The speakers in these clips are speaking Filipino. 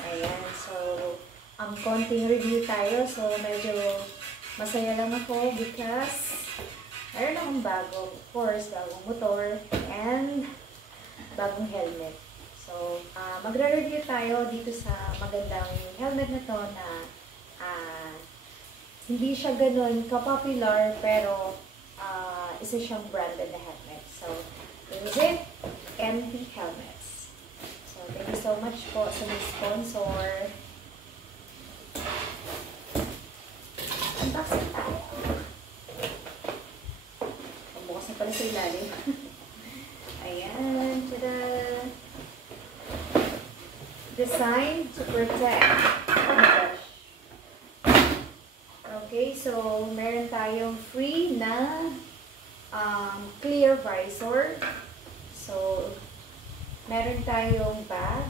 Ayan. So, konting review tayo. So, medyo masaya lang ako because meron akong bago. Of course, bagong motor and bagong helmet. So, magre-review tayo dito sa magandang helmet na to na hindi siya ganun ka-popular pero isa siyang branded na helmet. So, this is it. MT Helmets. So, thank you so much po sa mga sponsor. Unboxing tayo. Bukas na pala sa ilalim. Ayan. Tada! Designed to protect. Oh my gosh. Okay, so meron tayong free na clear visor. So, meron tayong bag.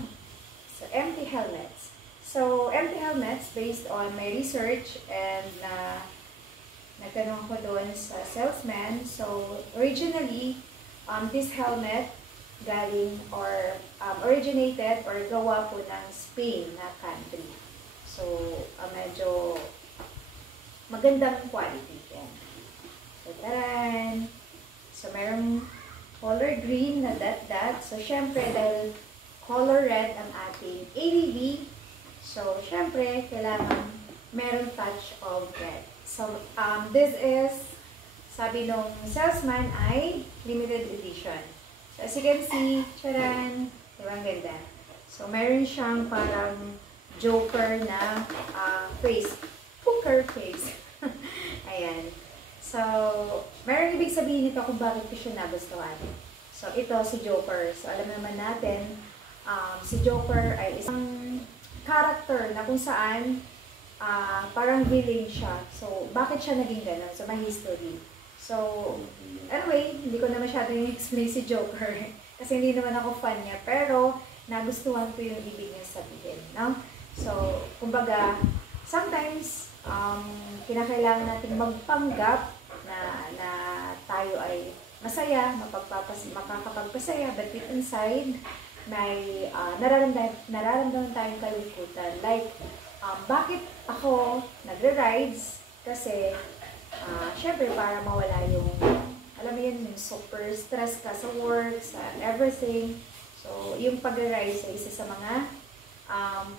So, MT Helmets. So, MT Helmets, based on my research and nagtanong ko doon sa salesman. So, originally, this helmet galing or originated or gawa po ng Spain na country. So, medyo magandang quality yan. So, taran! So, merong color green na dot. So, syempre, dahil color red ang ating ADV, so, syempre, kailangan meron touch of red. So, this is, sabi nung salesman, ay limited edition. So, as you can see, charan, diba ang ganda? So, meron siyang parang joker na face. Poker face. Ayan. So, meron ibig sabihin nito kung bakit ko siya nagustuhan. So, ito si Joker. So, alam naman natin, si Joker ay isang character na kung saan parang villain siya. So, bakit siya naging gano'n? So, may history. So, anyway, hindi ko na masyadong explain si Joker. Kasi hindi naman ako fan niya. Pero, nagustuhan ko yung ibig niya sabihin. No? So, kumbaga, sometimes, kinakailangan natin magpanggap na tayo ay masaya, makakapagpasaya, but deep inside, may nararamdaman tayong kalungkutan. Like, bakit ako nagre-rides? Kasi, syempre, para mawala yung, alam mo yun, yung super stress ka sa work, sa everything. So, yung pag-rides ay isa sa mga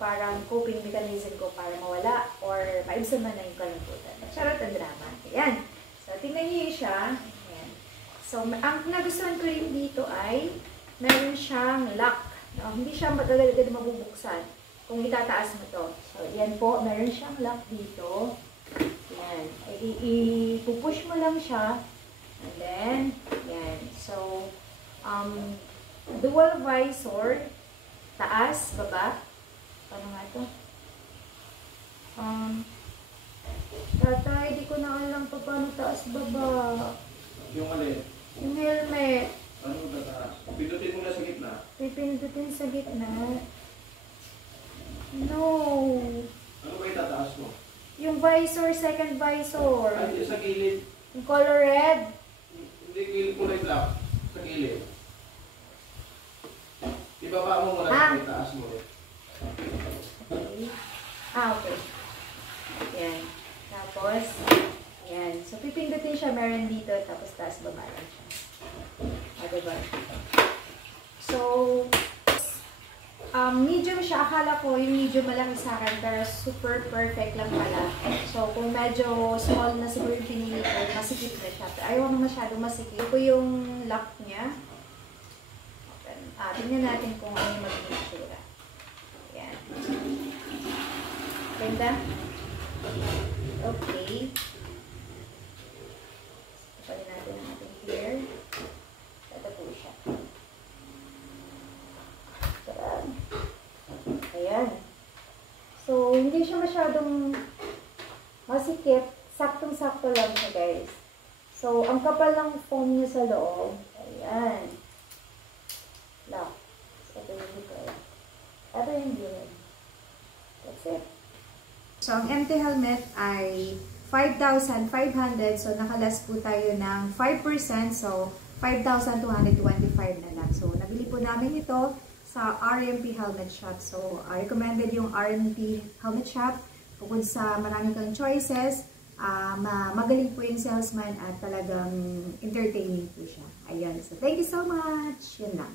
parang coping mechanism ko para mawala or maibsan man na yung kalungkutan. Charot ang drama. Ayan. So, tingnan niyo siya. Ayan. So, ang nagustuhan ko rin dito ay meron siyang lock. No? Hindi siya madali mabubuksan kung itataas mo to. So, yan po. Meron siyang lock dito. Ayan. Ipupush mo lang siya. And then, yan. So, dual visor. Taas, baba. Paano nga ito? Tatay, di ko na alam pa paano taas baba. Yung alin? Yung helmet. Ano ba taas? Pindutin mo na sa gitna? Pipindutin sa gitna. No. Ano ba itataas mo? Yung visor, second visor. Ay, sa gilid. Yung color red. Hindi, gilid kulay black. Sa gilid. Ibaba mo muna sa itaas mo. Okay. Okay. Yan. Tapos, yan. So, pipindutin siya, meron dito, tapos taas baba lang siya. Diba? So, medium siya. Akala ko yung medium malaki sa akin, pero super perfect lang pala. So, kung medyo small na siguro yung pinili ko, masikip na siya. Pero ayaw na masyadong masikip. Ito yung lock niya. Tingnan natin kung ano yung magiging itsura. Ayan. Ganda? Okay. Kapalin natin ang ating clear. Ito po siya. Sarap. Ayan. So, hindi siya masyadong masikip. Saktong-sakto lang siya, guys. So, ang kapal ng foam niya sa loob. Ayan. Lock. Ito yung likod. Ito yung gilid. That's it. So, ang MT helmet ay 5,500. So, nakalas po tayo ng 5%. So, 5,225 na lang. So, nabili po namin ito sa RMP Helmet Shop. So, recommended yung RMP Helmet Shop. Bukod sa marami kang choices, magaling po yung salesman at talagang entertaining po siya. Ayan. So, thank you so much. Yun lang.